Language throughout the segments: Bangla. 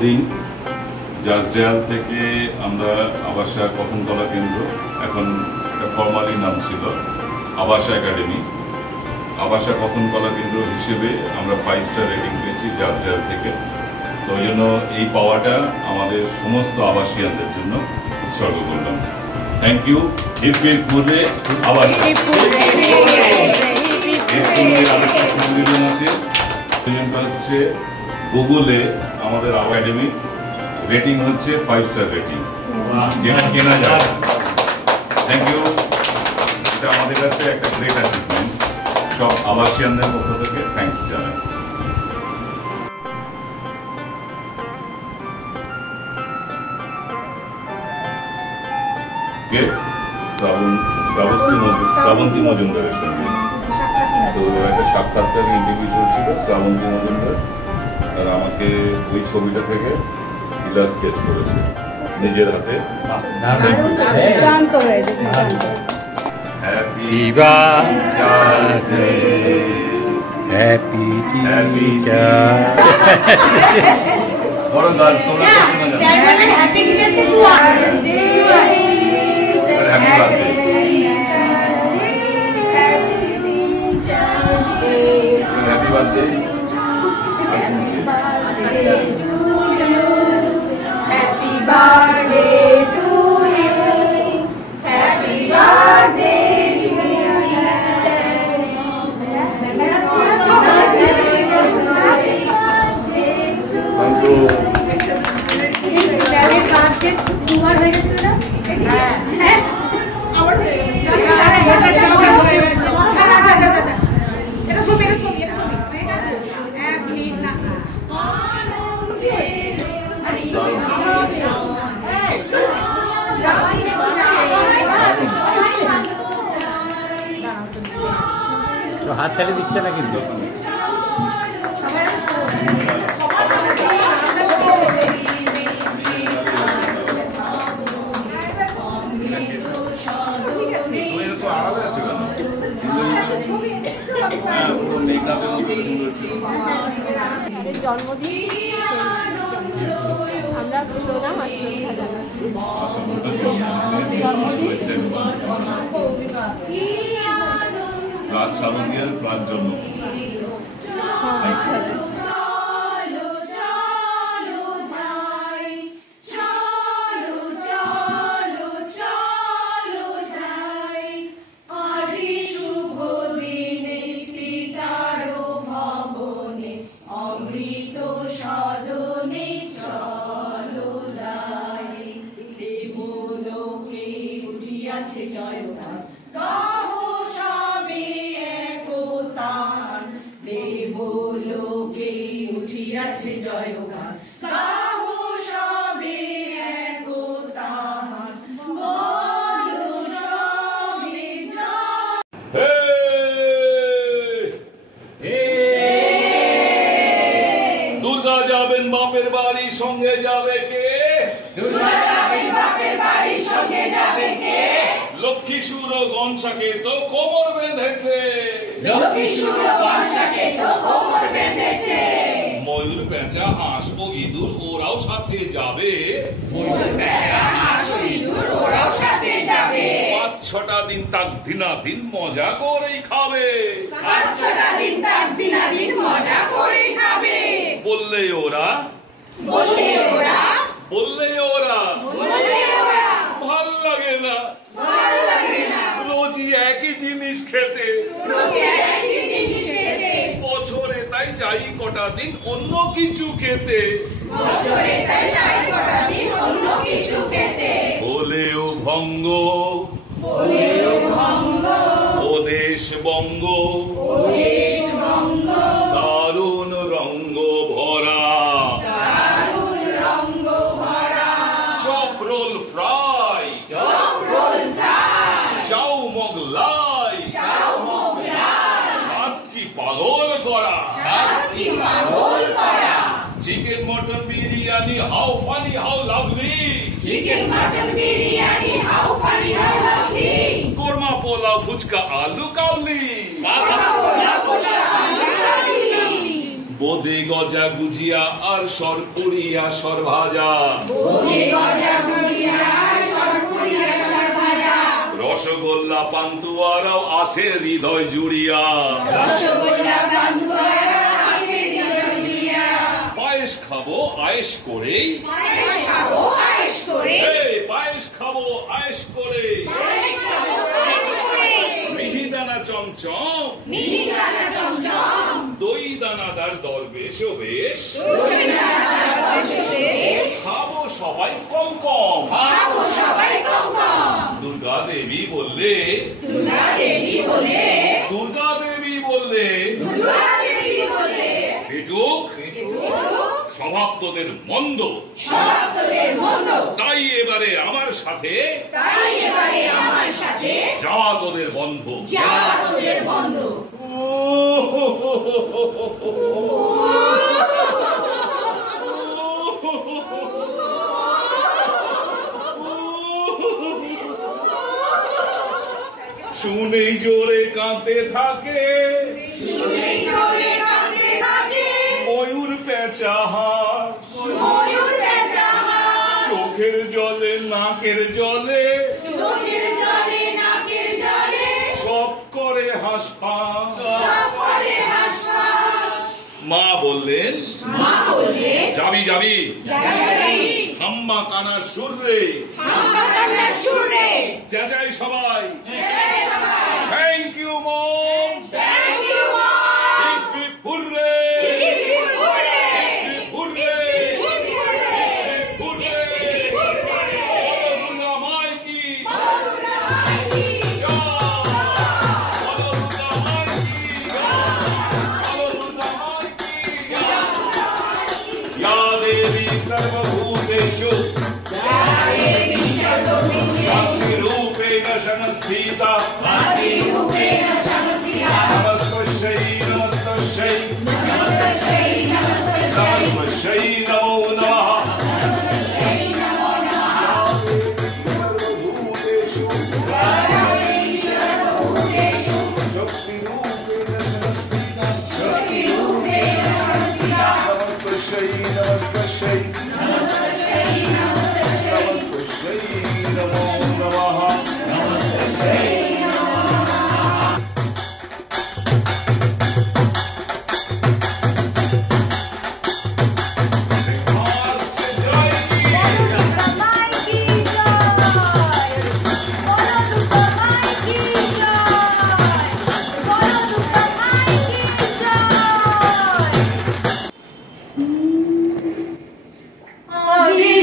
দীর্ঘদিন জাজডাল থেকে আমরা আবাসা কথনকলা কেন্দ্র, এখন একটা ফর্মালি নাম ছিল আবাসা একাডেমি, আবাসা কথনকলা কেন্দ্র হিসেবে আমরা 5 স্টার রেটিং পেয়েছি জাজডাল থেকে। তো ওই জন্য এই পাওয়াটা আমাদের সমস্ত আবাসিয়ানদের জন্য উৎসর্গ করলাম। Thank you. Hip hip hurray Abasa. এর সঙ্গে আরেকটা সংযোজন আছে, সংযোজনটা হচ্ছে গুগলে আমাদের একাডেমি রেটিং হচ্ছে 5 স্টার রেটিং, কেনা যায়। Thank you. এটা আমাদের কাছে একটা গ্রেট অ্যাচিভমেন্ট। সব আবাসিয়ানদের পক্ষ থেকে থ্যাংকস জানাই। শ্রাবন্তী মজুমদারের সঙ্গে তো একটা সাক্ষাৎকার ইন্টারভিউ চলছিল। শ্রাবন্তী মজুমদার আর আমাকে ওই ছবিটা থেকে ইলা স্কেচ করেছে নিজের হাতে। হ্যাপি বার্থডে, হ্যাপি বড় গান তোমরা happy birthday. Happy birthday. Happy birthday to you. Happy birthday to you. হাত তালি দিচ্ছে না কিন্তু। জন্মদিন আমরা প্রণাম আর শ্রদ্ধা জানাচ্ছি। প্রাক শারদীয়ার প্রাক জন্ম। দুর্গা যাবেন বাপের বাড়ির সঙ্গে যাবে কে? লক্ষ্মী সুর গনসাকে তো কোমর বেঁধেছে। ময়ূর পেঁচা হাঁস ও ইঁদুর ওরাও সাথে যাবে। 5-6টা দিন তাক দিনাদিন মজা করেই খাবে। বললে ওরা ভাল লাগে না রোজই একই জিনিস খেতে। বছরে তাই চাই কটা দিন অন্য কিছু খেতে। বলেও ভঙ্গ ওদেশ বঙ্গ, দারুণ রঙ্গ ভরা। Chop roll fry, chow Mughlai, হাত কি পাগল করা। Chicken mutton biryani how funny how lovely. Korma pulao phuchka aloo kabli. বোদে গজা গুজিয়া আর সরপুরিয়া সরভাজা, রসগোল্লা পান্তুয়ারাও আছে হৃদয় জুড়িয়া, পায়েস খাবো আয়েশ করে, পায়েস খাবো আয়েশ করে, মিহিদানা চমচম, দই দানাদার দরবেশ ও বেশ, খাবো সবাই কম কম। দুর্গা দেবী বললে, দুর্গা দেবী বললে, পেটুক স্বভাব তোদের মন্দ, তাই এবারে আমার সাথে যাওয়া তোদের বন্ধ। শুনেই জোরে কাঁদতে থাকে, ময়ূর পেঁচা হাঁস, চোখের জলে নাকের জলে সব করে হাসফাস। মা বললেন যাবি যাবি, হাম্মা কানার সুর রে, চেঁচাই সবাই, thank you mom, hip hip hurray, hurray, hurray, Durga মাই কি জয়, দুর্গা মাই কি জয়, দুর্গা মাই কি জয়। या देवी सर्वभूतेषु भक्तिरूपेण संस्थिता, नमस्तस्यै नमस्तस्यै नमस्तस्यै नमो नमः। सर्वभूतेषु शक्तिरूपेण संस्थिता, नमस्तस्यै नमस्तस्यै नमस्तस्यै नमो नमः।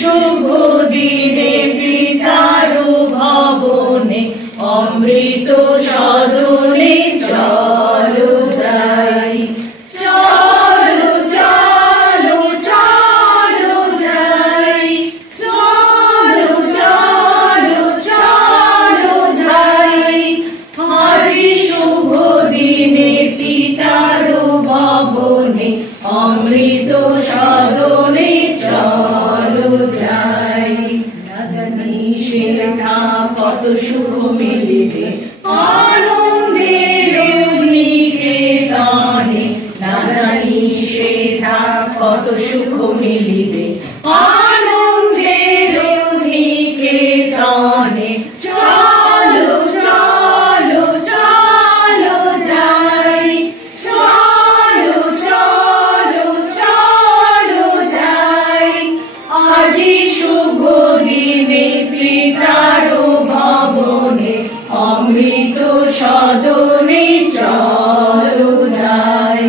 শুভ দিনে পিতার ভবনে অমৃত সদনে চলো যাই, চলো চলো চলো যাই, চলো চলো চলো যাই। আজি শুভ দিনে পিতার ভবনে অমৃত সদনে চলো যাই। না জানি সেথা কত সুখ মিলিবে আনন্দের নিকেতনে, না জানি সেথা কত সুখ মিলিবে আনন্দের নিকেতনে। চলো চলো চলো যাই, চলো চলো চলো যাই। আজি শুভ দিনে পিতার ভবনে অমৃত সদনে চলো যাই।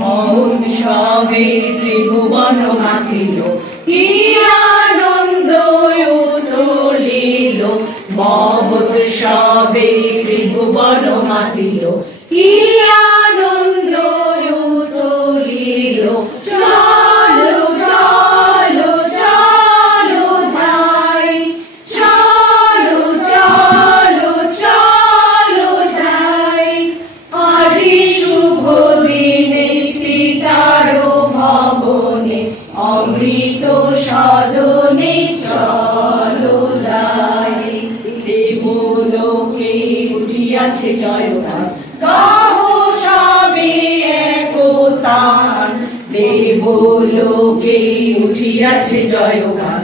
মহোৎসবে ত্রিভুবন মাতিল, কি আনন্দ উথলিল। মহোৎসবে ত্রিভুবন মাতিল, কি আনন্দ উথলিল। চলো চলো চলো যাই, চলো চলো চলো যাই। আজি শুভ দিনে পিতার ভবনে অমৃত সদনে চলো যাই। দেবলোকে উঠিয়াছে জয়গান, গাহ সবে একতান। উঠিয়াছে জয়গান।